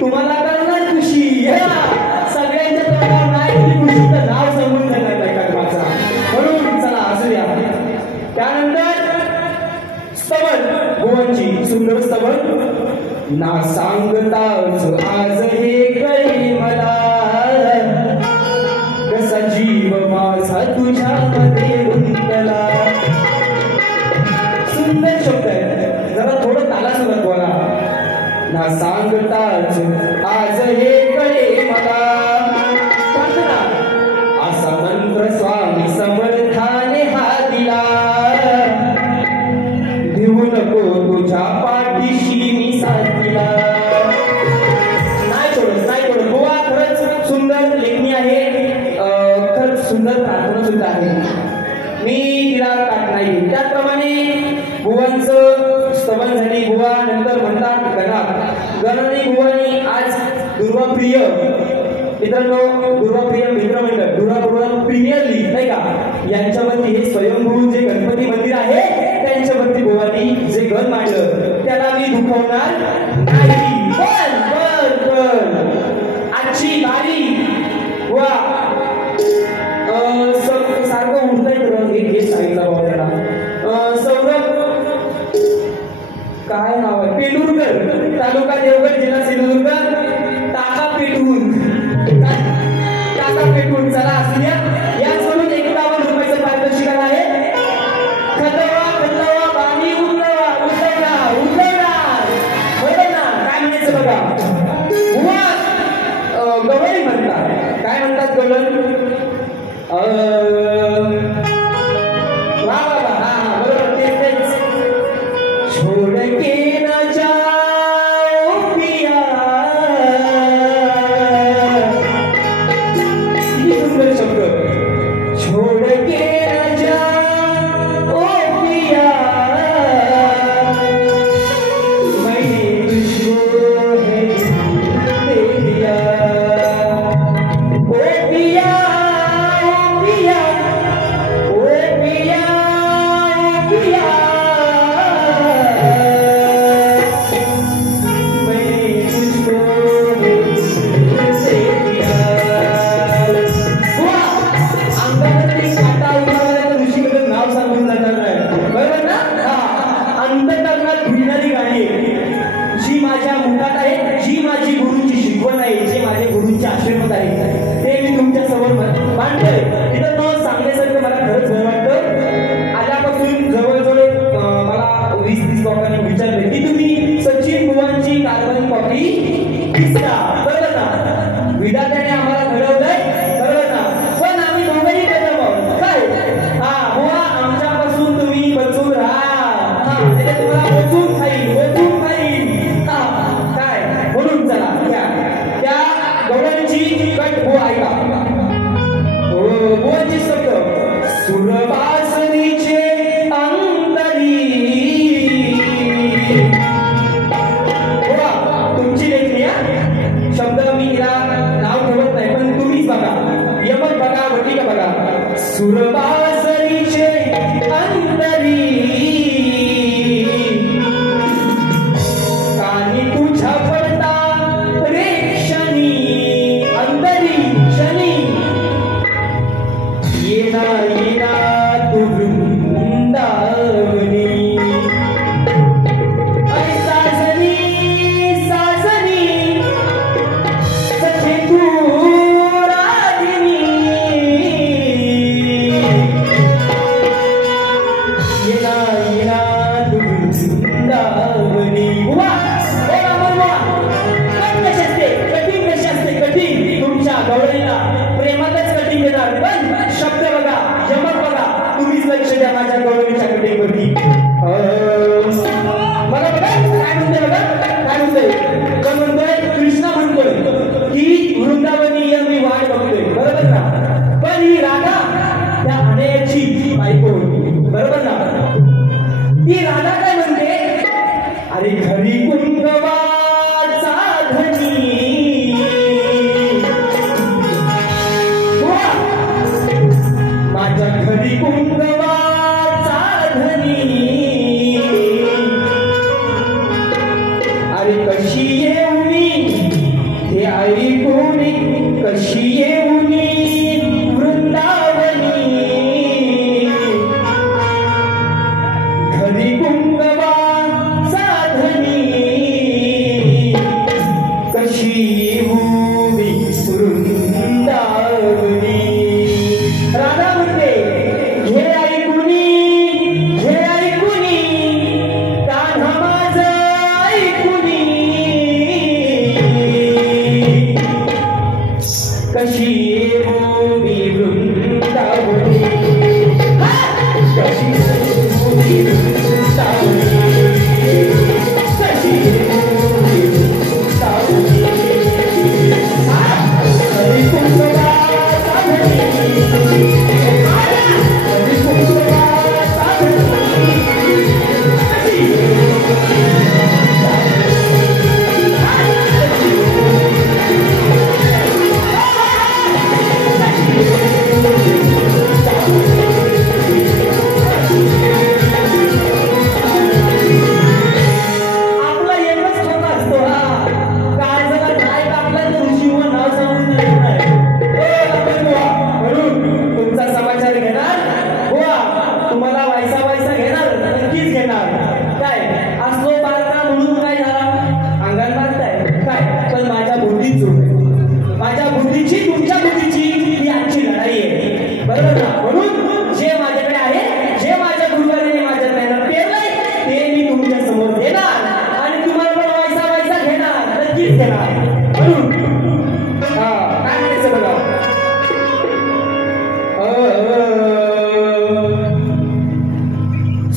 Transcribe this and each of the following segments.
तुम्हाला करणार ना सांगताच आज हे कळे मला, कसा जीव माझा तुझ्यामध्ये गुंतला. सुंदर शब्द आहे, जरा थोडं तालासोबत बोला. ना सांगताच आज हे कळे मला, असा मंत्र स्वामी समर्थाने हा दिला. भिवू नको तुझ्या पाठीशी मी साथीला. नाही थोडं बुवा खरंच सुंदर लेखणी आहे, खरंच सुंदर प्रार्थना सुद्धा आहे. मी तिला काट नाही. त्याचप्रमाणे बुवांचं स्तवन झाली. बुवा नंतर म्हणतात गणानी बुवानी आज दुर्वाप्रिय मित्रांनो, दुर्वाप्रिय मित्रमंडळ, दुर्वा प्रीमियर लीग नाही का, यांच्यावरती हे स्वयंभू जे गणपती मंदिर आहे त्यांच्यावरती बुवानी जे गण मांडलं त्याला मी दुखवणार नाही. आजची बारी वा सारखं उठतंय हे सांगितलं बाबा त्याला. सौरभ काय नाव आहे, पेंडुरकर, तालुका देवगड, जिल्हा सिंधुदुर्ग. टाका पेटून चला असल्या याचवरून 51 रुपयाचं पारितोषिक आहे. खतवा बाणी उठवा बरोबर ना. काय म्हणायचं बघा, गवळी म्हणतात. काय म्हणतात गवळण? वा बरोबर तेच. छोड़ के न जाओ पिया, शब्द छोड़ के न जाओ पिया, मैंने तुझको है दे दिया. ओ पिया पिया ओ पिया पिया, जी माझ्या मुखात आहे, जी माझी गुरुची शिकवण आहे, जे माझे गुरुंचे आशीर्वाद आहे ते मी तुमच्या समोर मांडतोय. तिथं न सांगण्यासारखं मला खरंच भय वाटतं. आल्यापासून जवळजवळ मला 20-30 लोकांनी विचारले की तुम्ही सचिन बुवांची कार्बन कॉपी दिसता बरोबर ना. विधात्याने आम्हाला घडवलंय बरोबर ना, पण आम्ही दोघंही त्याच्यावर काय बुवा आमच्यापासून तुम्ही बचून राहा, तुम्हाला बचून खाईल काय म्हणून चला त्या गवळणीची कट बुवा ऐका. बुवांची शब्द सुरबासरीचे अंतरी. बुवा तुमची लेखणी शब्द मी तिला नाव ठेवत नाही, पण तुम्हीच बघा, यमक बघा, वटिका बघा. सुरबासरीचे अंतरी, प्रेमातच कटिंग येणार, पण शब्द बघा, यमक बघा, तुम्हीच लक्ष द्या माझ्या गवळणीच्या कटिंग वरती. बघा काय म्हणतोय, काय म्हणतोय कृष्णा म्हणतोय की वृंदावनी मी वाट बघतोय बरोबर ना, पण ही राधा त्या अनयाची बायको होती बरोबर ना. ती राधा काय म्हणते, अरे घरी कुंकवाचा धनी, माझ्या घरी कुंकवाचा धनी, अरे कशी येऊ मी ते ऐकून, कशी येऊ मी वृंदावनी, घरी कुंकवाचा धनी, कशी येऊ मी वृंदावनी कशी येऊ मी वृंदावनी कशी येऊ मी वृंदावनी हरी कुंभा साधनी हरी कुंभा साधनी कशी माझ्या बुद्धीची तुमच्या बुद्धीची ही आजची लढाई आहे, बरोबर ना? म्हणून जे माझ्याकडे आहे, जे माझ्या गुरुवारीने माझ्या मेहनत पेरलंय ते मी तुमच्या समोर देणार आणि तुम्हाला पण वैसा वैसा घेणार, नक्कीच घेणार. म्हणून काय म्हणायचं बघा,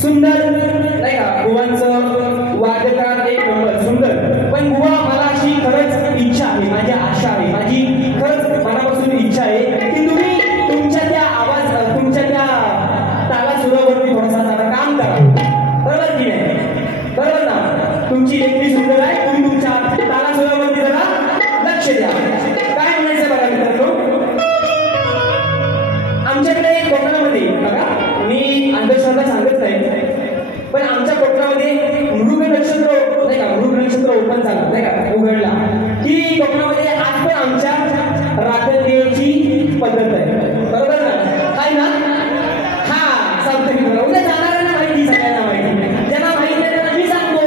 सुंदर नाही का बुवांचं वाद्यकार एक नंबर सुंदर. पण बुवा मला अशी खरंच इच्छा आहे, माझी आशा आहे, माझी खरंच मनापासून इच्छा आहे की तुम्ही तुमच्या त्या आवाज तुमच्या त्या ताला सुरावरती थोडासा जरा काम करा, बरोबर की नाही? बरोबर ना? तुमची लेखणी सुंदर आहे, तुम्ही तुमच्या ताला सुरावरती जरा लक्ष द्या. काय म्हणायचं बघा मित्रांनो, आमच्याकडे कोकणामध्ये बघा, मी अंधश्रद्धा सांगत नाही, पण आमच्या कोकणामध्ये मृग नक्षत्र नाही का, मृग नक्षत्र ओपन झालं नाही का, उघडला की कोकणामध्ये आज पण आमच्या राखण देण्याची पद्धत आहे, बरोबर ना? काय ना? हा सांगतो मी तुला, उद्या जाणाऱ्यांना माहिती, सगळ्यांना माहिती, ज्यांना माहिती नाही त्यांना मी सांगतो,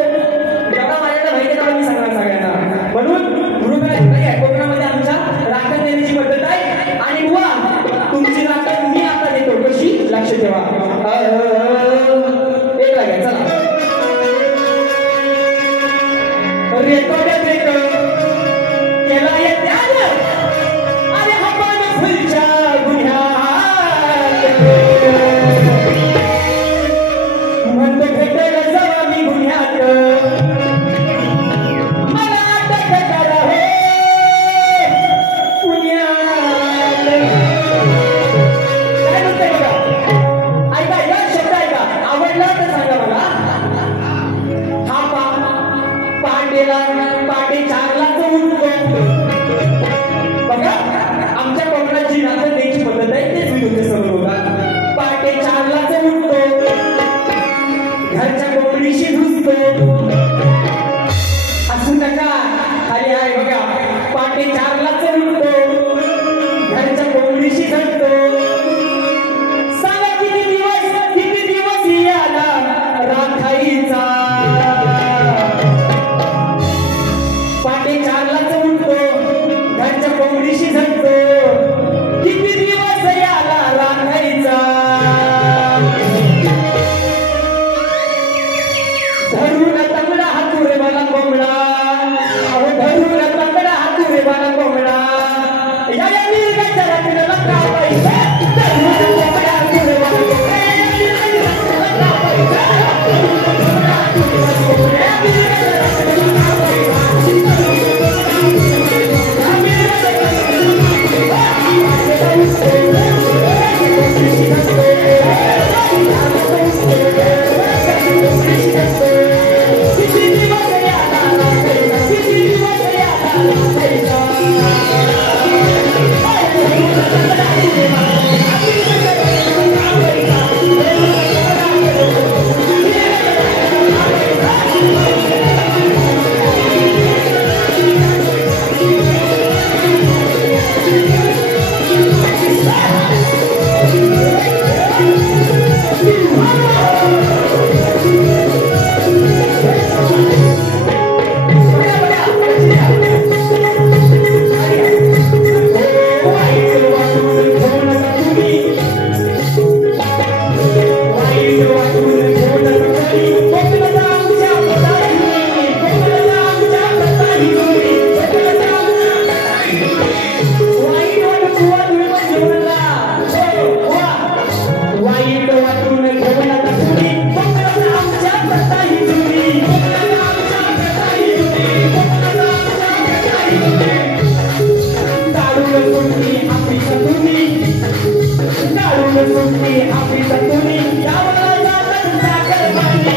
जेव्हा माझ्याला माहिती तेव्हा मी सांगणार सगळ्यांना. म्हणून मृग नाही कोकणामध्ये आमच्या राखण देण्याची पद्धत आहे. आणि बुवा तुमची राखण मी आता देतो, कशी? लक्ष ठेवा. एक लागेल, चला रेकॉर्ड रेकॉर्ड केला येत्या अरे आपण फुलच्या गुन्ह्यात म्हणतो भेटेल जवा मी गुन्ह्यात मला अटक करा हे पुण्यात. काय म्हणते बघा, ऐका या शब्द ऐका, आवडला तर सांगा मला. हा पांडेला पांडे चारला उठतो बघा, आमच्या कोकणाची राखण द्यायची पद्धत आहे, तेच मी तुमच्या समोर बघा. पांडे चारला उठतो, घरच्या कोंबडीशी धुसतो, असू नका खाली आहे बघा. पांडे चारला उठतो, घरच्या कोंबडीशी धरतो, सांगा किती दिवस याला राखायचा. पाटे चारलाच उठतो, घरच्या कोंबडीशी झटतो, किती दिवस याला राखायचा. धरून तंगडा हातुरे मला कोंबडा, अहो धरून तंगडा हातुरे मला कोंबडा, या मिरगाच्या रात्रीला कापायचा. धरून कोंबडा हातुरे मला कोंबडा, सुटली आपली सतुनी गावाला जातात साखर पाणी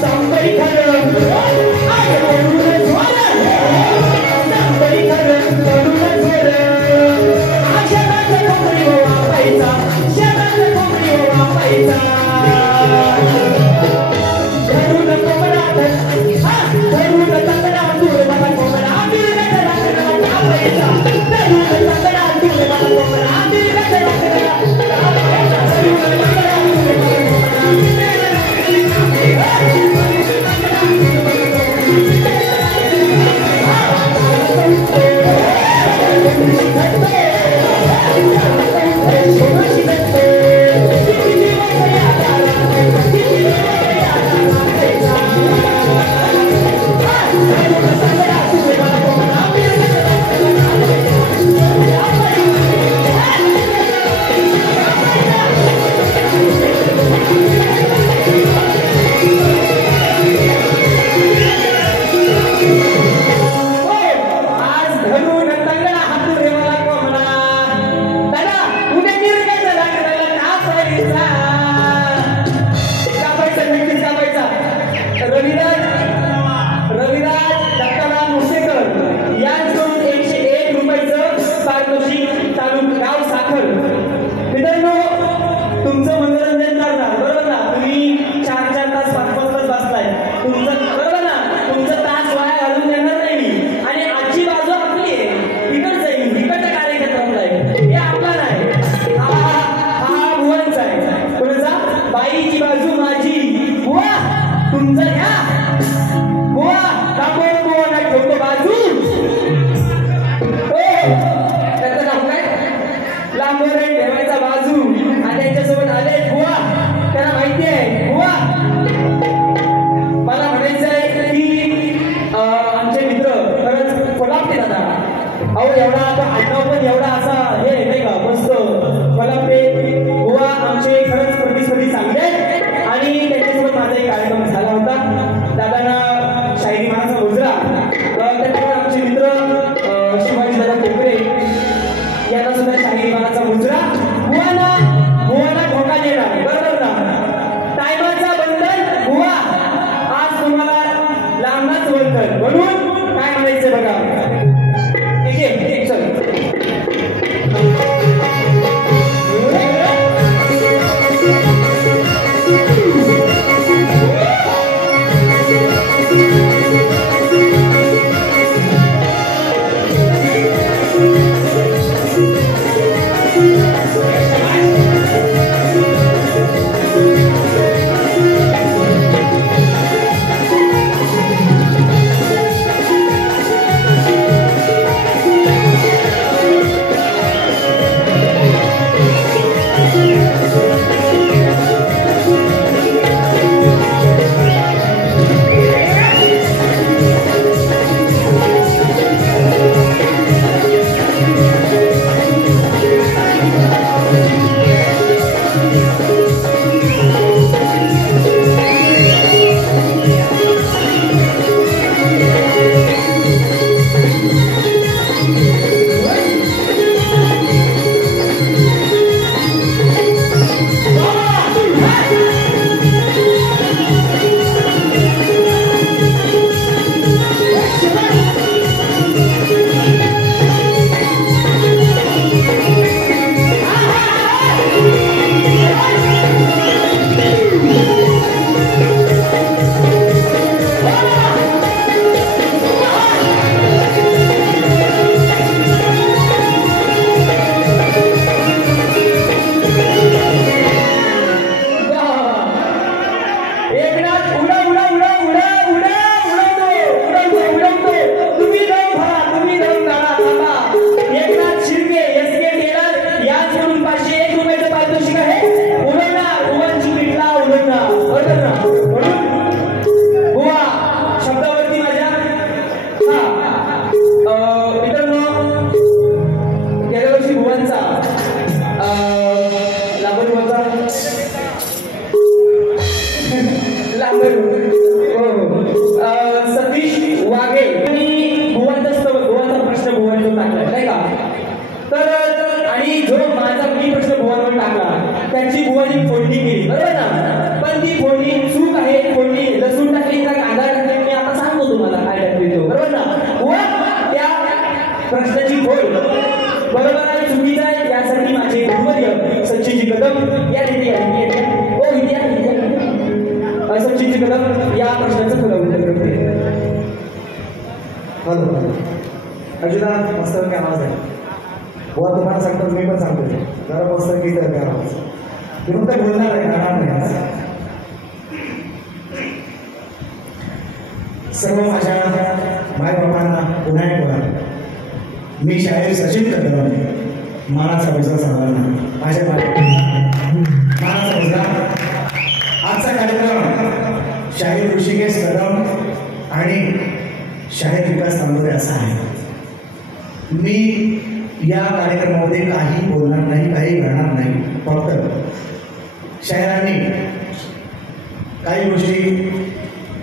सांगतरी खरं तरुण झोर सांगतरी खरं तरुण झोर शेताचं कोंबडी वापायचा शेताचं कोंबडी वापायचा धरून कोंबडा धरून तकडा दूर मला कोंबडा तुमचं मनोरंजन करणार बरोबर ना तुम्ही 4-4 तास 5-5 तास बसलाय तुमचं बरोबर ना तुमचं तास वाया घालून देणार नाही आणि आजची बाजू आपली आहे तिकड जाईल तिकडच्या कार्यक्रमाला आहे हे आपला नाही हा भुवनचा आहे कोणाचा बाईची बाजू माझी बुवा तुमचं घ्या बुवा दाखव बुवा ना ठेवतो बाजू त्याचं नाव काय लांबवर ठेवायचा बाजू आणि त्यांच्यासोबत आले बुवा त्यांना माहिती आहे बुवा मला म्हणायचं आहे की आमचे मित्र खरंच कोल्हापुरी दादा अहो एवढा आता आडनाव पण एवढा असा हे नाही का मस्त कोल्हापुरी बुवा आमचे खरंच प्रतिस्पर्धी चांगले आहेत आणि त्यांच्यासोबत माझा एक कार्यक्रम झाला होता दादांना शाहिरी मानाचा मुजरा त्याच्यावर आमचे मित्र शिवाजी दादा कोपरे यांना सुद्धा शाहिरी मानाचा मुजरा बुवाला धोका देणार बरोबर ना टायमाचा बंधन बुवा आज तुम्हाला लांबनाच बंधन म्हणून काय म्हणायचं बघा ठीक आहे चल प्रश्नाची खोल बरोबर आहे चुकीचं आहे यासाठी माझे गुरुवर्य सचिनजी कदम या रीती ओ विद्या सचिनजी कदम या प्रश्नाचं खुलं उत्तर करते. हॅलो अजिता मस्त काय आवाज आहे बुवा तुम्हाला सांगतो मी पण सांगतो जरा मस्त की तर काय आवाज तुम्ही तर बोलणार आहे गाणार नाही. सर्व माझ्या मायबापांना पुन्हा एक वेळा मी शाहीर सचिन कदम मानाचा मुजरा सर्वांना माझ्या मानाचा मुजरा. आजचा कार्यक्रम शाहीर ऋषिकेश कदम आणि शाहीर विकास तांबोरे असा आहे. मी या कार्यक्रमामध्ये काही बोलणार नाही काही घडणार नाही. फक्त शाहिरांनी काही गोष्टी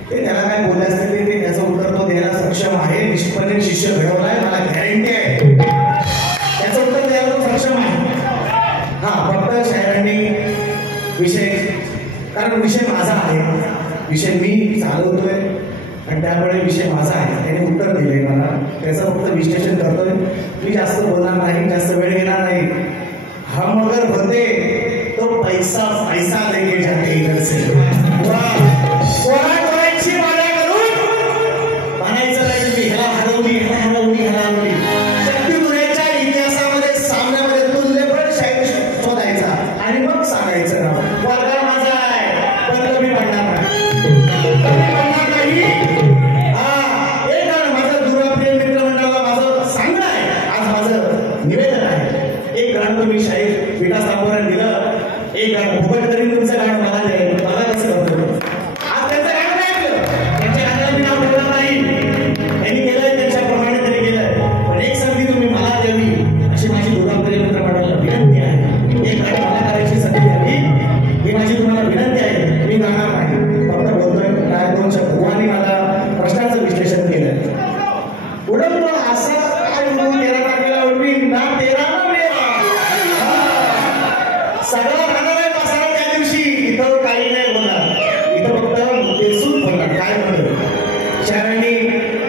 ते त्याला काय बोलले असते ते त्याचं उत्तर तो द्यायला सक्षम आहे. निश्चितपणे शिष्य घडवलाय मला गॅरंटी आहे त्याचं उत्तर द्यायला तो सक्षम आहे. हा फक्त शाहिरांनी विषय कारण विषय माझा आहे विषय मी चालवतोय आणि त्यामुळे विषय माझा आहे त्याने उत्तर दिले मला त्याचं फक्त विश्लेषण करतोय. मी जास्त बोलणार नाही जास्त वेळ घेणार नाही. हम अगर बंदे तो पैसा पैसा लेके जाते इधर से कोणाची माया करून म्हणायचं नाही तुम्ही ह्याला हरवली ह्याला हरवली ह्याला हरवली. शक्तीपुऱ्याच्या इतिहासामध्ये सामन्यामध्ये तुल्यबळ शाहीर शोधायचा आणि मग सांगायचं ना वर्ग माझा आहे पण कमी पडणार नाही. हा एक माझं दुराप्रिय मित्रमंडळाला माझं सांगणं आहे आज माझं निवेदन आहे. एक गाणं तुम्ही शाहीर विकास तांबोऱ्यांनी दिलं एक गाणं फुकट तरी तुमचं गाणं मला द्याय मला कसं करतो आज त्यांचं गाणं नाही ऐकलं त्यांच्या गाण्याला मी नाव ठेवणार नाही त्यांनी केलंय त्यांच्याप्रमाणे त्यांनी केलंय पण एक संधी तुम्ही मला द्यावी अशी माझी दुराप्रिय मित्रमंडळाला विनंती आहे. एक गाणं मला करायची संधी द्यावी ही माझी तुम्हाला विनंती आहे. मी गाणार नाही फक्त बोलतोय काय दोन शब्द. भगवानी मला प्रश्नाचं विश्लेषण केलंय उडवतो असा काय म्हणून तेरा टाकलेला उडवी ना तेरा ना मेरा सगळा राहणार आहे पसारा त्या दिवशी इथं काही नाही बोलणार इथं फक्त बेसून बोलणार काय म्हणलं शाळांनी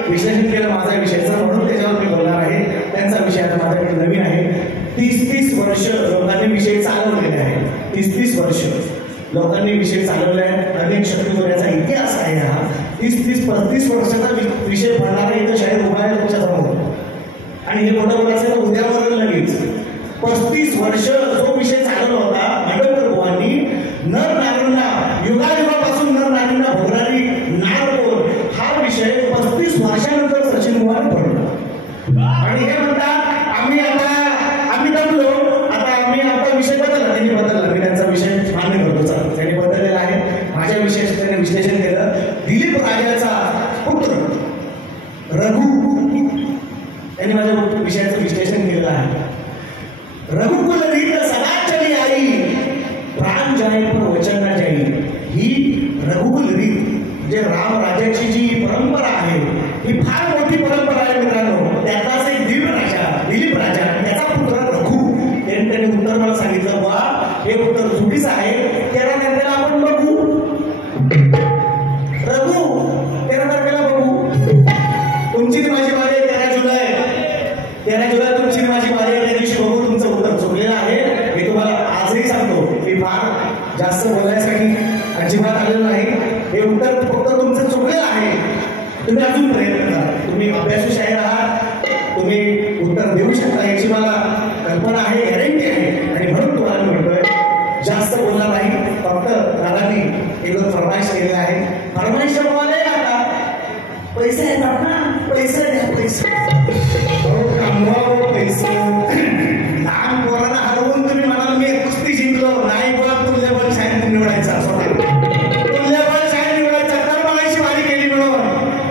विश्लेषण केलं माझा विषयाचा म्हणून त्याच्यावर मी बोलणार आहे. त्यांचा विषय आता माझ्याकडे नवीन आहे. 30 वर्ष लोकांनी विषय चालवलेले आहे. 30 वर्ष लोकांनी विषय चालवले आहेत. अनेक शक्तीपुऱ्याचा इतिहास आहे हा. 30-35 वर्षाचा विषय पडणारा इथं शाहीर उभा आहे तुमच्या समोर आणि हे मोठं बोल असेल तर उद्यावर लगेच 35 वर्ष जो विषय चालवला होता मांडवकर बुवांनी नर नारींना युगायुगापासून नर नारींना भोगणारी नार कोण हा विषय 35 वर्षानंतर सचिन बुवांनी पडला आणि हे म्हणतात आम्ही दमलो आता विषय बदलला. त्यांनी बदलला मी त्यांचा विषय मान्य करतो चालतो त्यांनी बदललेला आहे. माझ्या विषयाचं त्यांनी विश्लेषण केलं. दिलीप राजाचा पुत्र रघु त्यांनी माझ्या विषयाचं विश्लेषण केलेलं आहे. रघुकुल रीत सदा चली आई प्राण जाए पर वचन न जाई. ही रघुकुल रीत म्हणजे राम राजाची जी परंपरा आहे ही फार मोठी परंपरा आहे मित्रांनो. त्याचाच एक दिलीप राजा त्याचा पुत्र रघु त्यांनी उत्तर मला सांगितलं वा हे उत्तर चुकीचं आहे. तेरा तारखेला आपण बघू रघु 13 तारखेला बघू तुमची माझी बारी आहे 13 जुलै तुमची माझी बारी आहे त्या दिवशी बघू. तुमचं उत्तर चुकलेलं आहे मी तुम्हाला आजही सांगतो. मी फार जास्त बोलायसाठी अजिबात आलेलं नाही. हे उत्तर फक्त तुमचं चुकलेलं आहे. तुम्ही अजून प्रयत्न करा. तुम्ही अभ्यासू शाहीर आहात तुम्ही उत्तर देऊ शकता याची मला कल्पना आहे गॅरंटी आहे आणि म्हणून तुम्हाला मी म्हणतोय जास्त बोलणार नाही. फक्त दादांनी एक फरमाईश केलेली आहे. फरमाईश प्रमाणे आता पैसे येतात ना पैसे द्या पैसे पैसे लहान पोरांना हरवून तुम्ही म्हणाल मी कुस्ती जिंकलो नाही बोला तुल्यबळ शाहीर निवडायचा तुल्यबळ शाहीर निवडायचा तर बघायची वारी केली म्हणून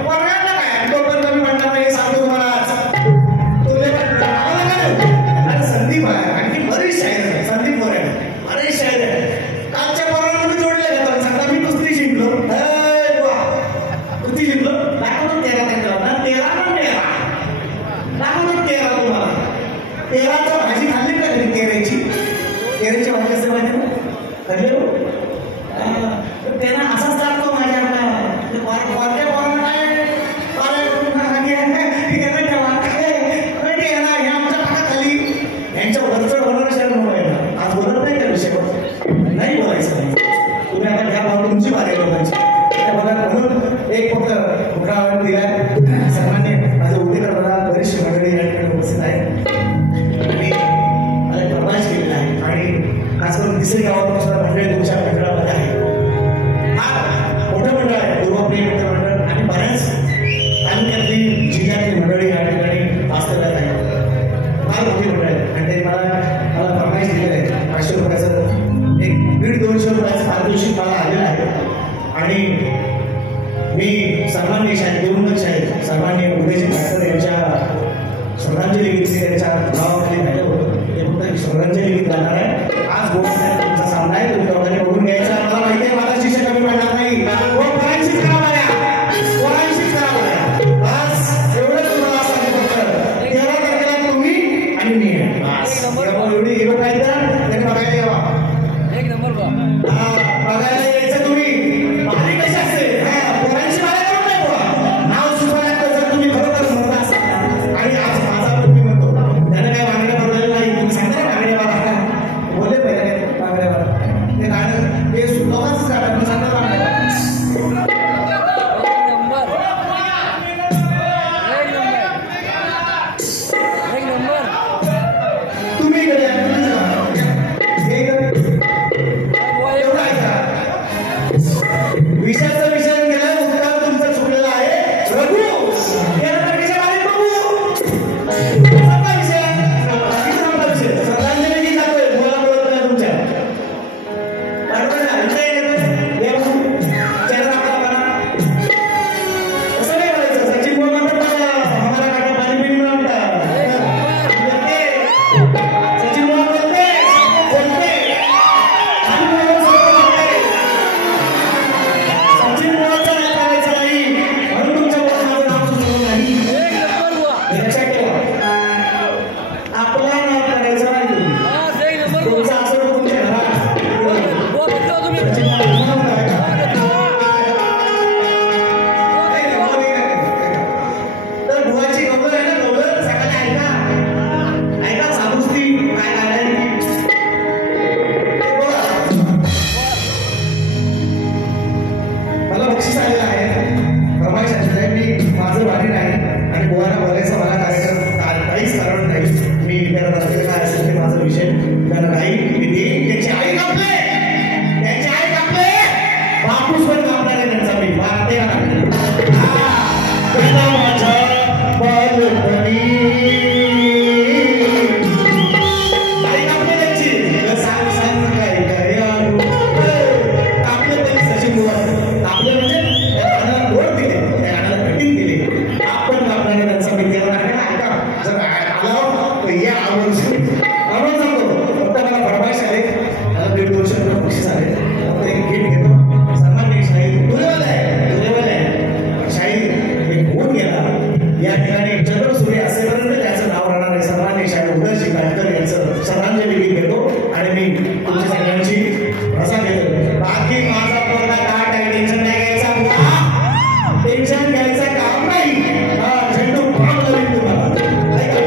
पोरांना काय तोपर्यंत मी म्हणणार नाही सांगतो तुम्हाला तुल्यबळ संदीप आहे आणखी बरेच शाहीर आहे. संदीप मोरे बरेच शाहीर आहे. कालच्या पोरांना तुम्ही जोडले जातात सांगता मी कुस्ती जिंकलो कुस्ती जिंकलो दाखवतो 13 तारखेला ना 13 ना 13 दाखवतो 13 तुम्हाला 13चा भाजी खाल्ली का तरी 13ची भाजी असते माहिती ना खाल्ली त्यांना असाच लागतो माझ्याकडे पोरांना काय मोठा आवाज दिलाय. सन्मान्य माझे उद्योजक मला बरीचशी मंडळी या ठिकाणी उपस्थित आहे. मी मला एक फरमाईश केलेला आहे आणि खास करून तिसरी गावातून सुद्धा मंडळी तुमच्या मंडळामध्ये आहे. हा मोठं मंडळ आहे, पूर्वप्रिय मित्र मंडळ आणि बऱ्याच तालुक्यातली जिल्ह्यातली मंडळी या ठिकाणी वास्तव्यात आहे. फार मोठी मंडळ आहे आणि ते मला फरमाईश दिलेलं आहे. 500 रुपयाचं एक 150-200 रुपयाचं पारितोषिक मला आलेलं आहे आणि मी सन्माननीय शाहीर देवंदर शाहीर सन्माननीय उदयजी पाटकर यांच्या श्रद्धांजली गीत त्यांच्या गावामध्ये राहिलं होतं. ते फक्त श्रद्धांजली गीत गाणार आहे. आज तुमचा सामना आहे, तुम्ही दोघांनी बघून घ्यायचा. मला माहिती आहे माझा शिष्य कमी पडणार नाही. पोरांशीच करा मला, पोरांशीच करा मला. बस एवढंच तुम्हाला सांगितलं. 13 तारखेला तुम्ही आणि मी एवढी हिरो पाहिजे त्यांनी बघायला यावा. बघायला यायचं तुम्ही. भारी कशी असते पोरांची मला करून नाही पोहा नाव सुचवायला जर तुम्ही खरोखर म्हणता असाल आणि आज माझा पण मी म्हणतो त्याने काय मागण्या पडलेलं नाही. तुम्ही सांगता ना मागण्यावर बोलले पहिले मागण्यावर ते गाणं ते लोकांच गाणं मी सांगता मागण्यावर तुम्ही इकडे या, तुम्ही एवढं ऐका. विषयाचं विषय केला उत्तर तुमचं चुकलेलं आहे. रघु या विषय आले बघू संपला विषय. संपला विषय. श्रद्धांजली गीत जातोय मला बोलत नाही तुमच्या बरोबर ना. देव चेहरा आपला बना असं नाही बोलायचं. सचिन बोल म्हणतात आम्हाला काका पाणी पिणी म्हणतात. सचिन बोल बोलते बोलते आणि बोलून सगळं बोलते. सचिन बोलायचं नाही करायचं नाही म्हणून तुमच्या माझं नाव सुचवलं नाही. हे लक्षात ठेवा. आपला नाव करायचं नाही तुम्ही. तुमचं असं तुमच्या घरात सचिन बोल तर बुवाची गौरव आहे ना. गौरव सकाळी ऐका ऐका साधुस्ती काय आहे बघा. मला बक्षीस आलेलं आहे. प्रमाण शास्त्र मी माझं वाणी नाही आणि बुवाला बोलायचं मला कार्यक्रम काहीच कारण नाही. मी करत असलेलं काय असेल ते माझा विषय त्याला काही किती त्याची आई कापले त्याची आई कापले बापूस पण कापणार आहे त्यांचा मी वाटते का माझ्या बालपणी आई कापले त्यांची सांग सांग काय काय कापले पण सचिन बुवा कापले म्हणजे गाण्याला गोड दिले त्या गाण्याला कटिंग दिले. आपण कापल्याने त्यांचा मी केला नाही ना. ऐका जर आला या आवडून आवडून जातो. फक्त मला फरमाईश आले मला 150 रुपये बक्षीस आले. फक्त एक गिफ्ट घेतो. सन्माननीय शाहीर दुर्लेवल आहे शाहीर एक होऊन गेला या ठिकाणी चंद्र सूर्य असेपर्यंत त्याचं नाव राहणार आहे. सन्माननीय शाहीर उदयजी पाटकर यांचं श्रद्धांजली गीत घेतो आणि मी तुमच्या सगळ्यांची रजा घेतो. बाकी माझा पोरगा काय काही टेन्शन नाही घ्यायचा. टेन्शन घ्यायचं काम नाही. झेंडू काम लावेल तुम्हाला. ऐका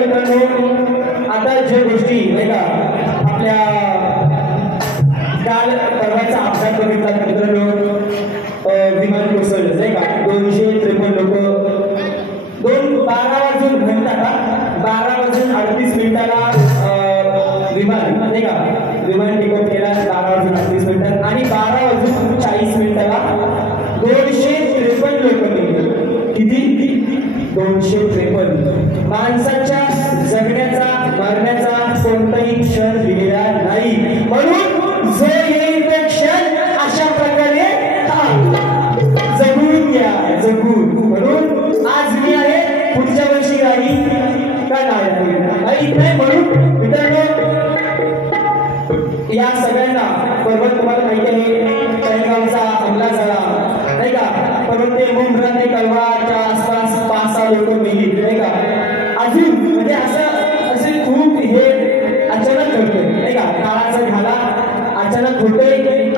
मित्रांनो आता ज्या गोष्टी नाही का आपल्या काल परवाचा अपघात बघितला मित्रांनो विमान कोसळलं नाही का 253 लोक 12 वाजून घंटा 12:38 विमान नाही का विमान टेकऑफ केला 12:38 आणि 12:40 253 लोक मेले किती 253 माणसाच्या जगण्याचा मरण्याचा कोणताही क्षण दिलेला नाही म्हणून जो येईल ते क्षण अशा प्रकारे जगून घ्या जगून म्हणून आज मी आहे पुढच्या वर्षी गाडी का नाही म्हणून मित्रांनो या सगळ्यांना पर्वत तुम्हाला माहिती आहे पहलगामचा हमला झाला नाही का परत ते मुंब्रा ते कलवाच्या आसपास 5-6 लोक मेली नाही का अजून म्हणजे असं असे खूप हे अचानक घडतंय नाही का काळाचा घाला अचानक होतोय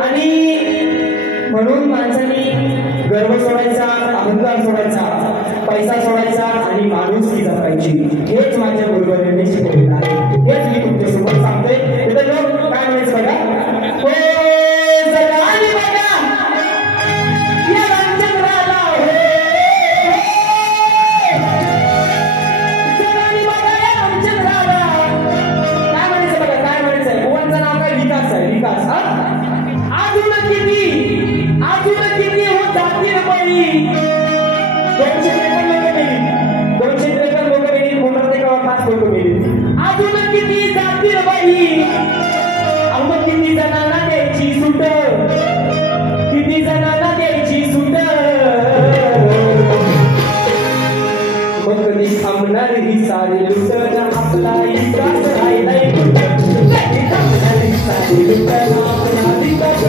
आणि म्हणून माणसांनी गर्व सोडायचा अहंकार सोडायचा पैसा सोडायचा आणि माणुसकी जपायची हेच माझ्या गुरुवर्यांनी शिकवलेलं आहे हेच मी तुमच्यासोबत सांगतोय मित्रांनो काय म्हणायचं बघा किती जणांना द्यायची सुट मग कधी थांबणार ही सारी लुटण आपला विकास राहिलाय कधी थांबणार ही सारी लुटण आपला विकास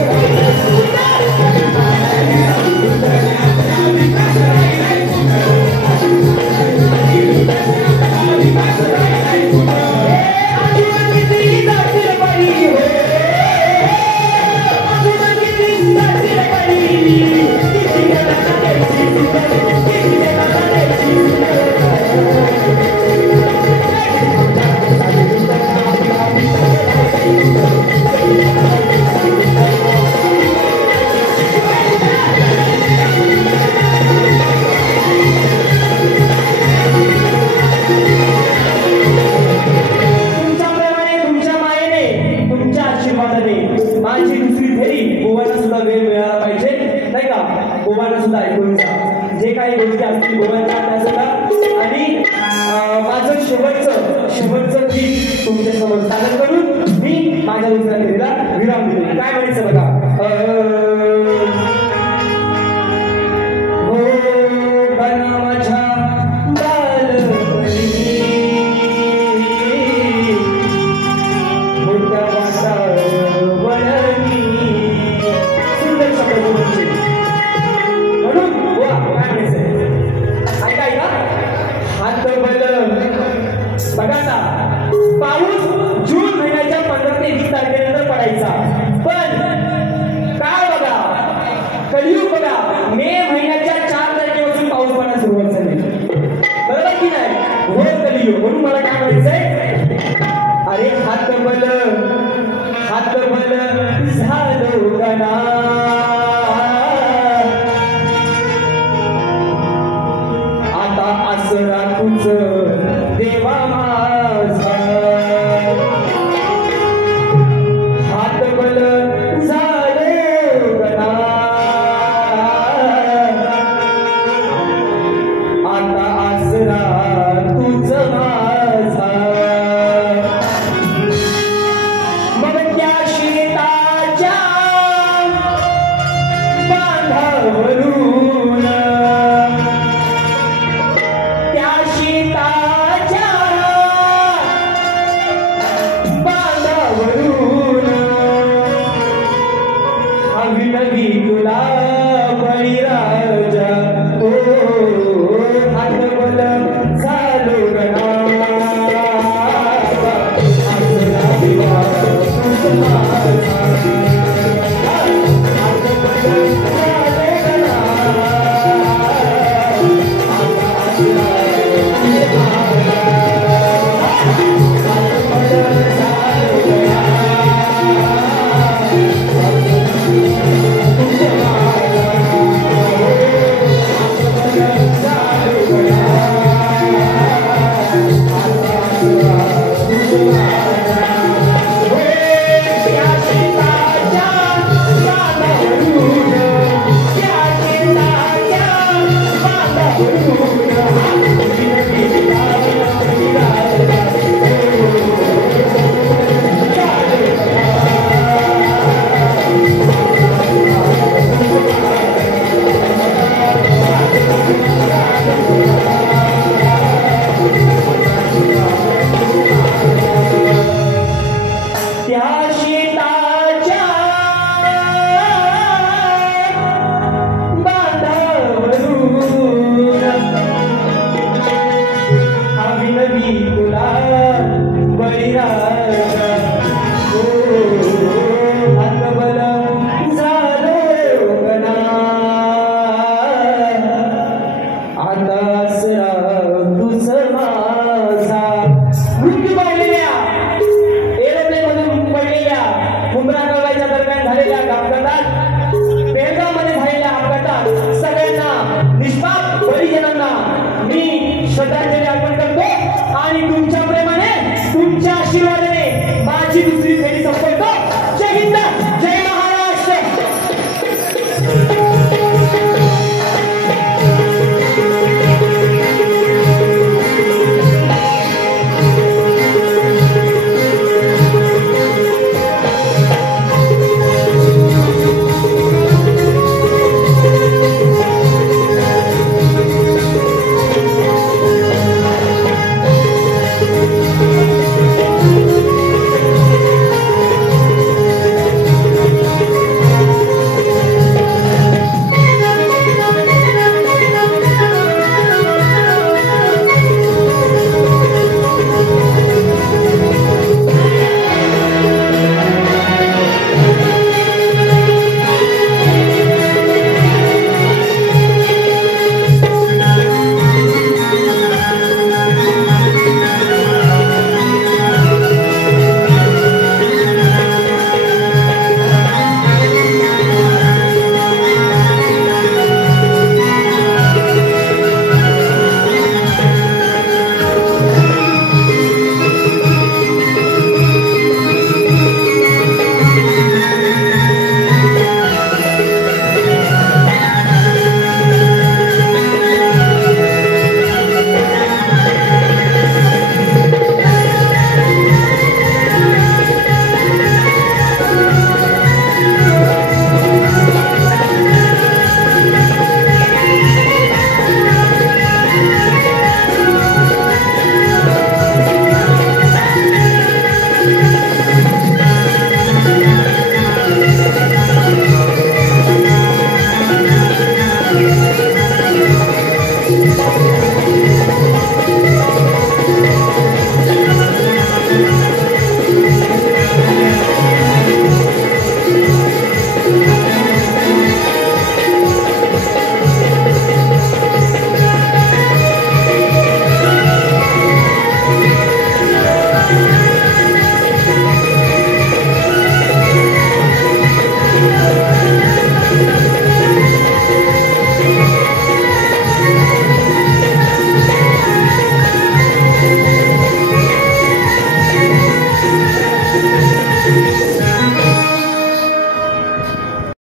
माझी दुसरी फेरी गोवाला सुद्धा वेळ मिळाला पाहिजे नाही का गोवाला सुद्धा ऐकून जा जे काही गोष्टी असतील गोवाच्या त्या सुद्धा आणि माझं शेवटचं गीत तुमच्या समोर सादर करून मी माझ्या दुसऱ्या फेरीला विराम देतो काय म्हणायचं बघा बघा ना पाऊस जून महिन्याच्या 15 ते 20 तारखेनंतर पडायचा पण काय बघा कलियुग बघा मे महिन्याच्या 4 तारखेपासून पाऊस पडायला सुरुवात झाली बरोबर की नाही घोर कलियुग म्हणून मला काय म्हणायचंय अरे हात बल झालो गणा आता आसरा तुझ देवा माझा हात बल झाले गणा आता आसरा तुझ माझा मग त्या शेताच्या बांधावरून त्या शेताच्या सर्वांना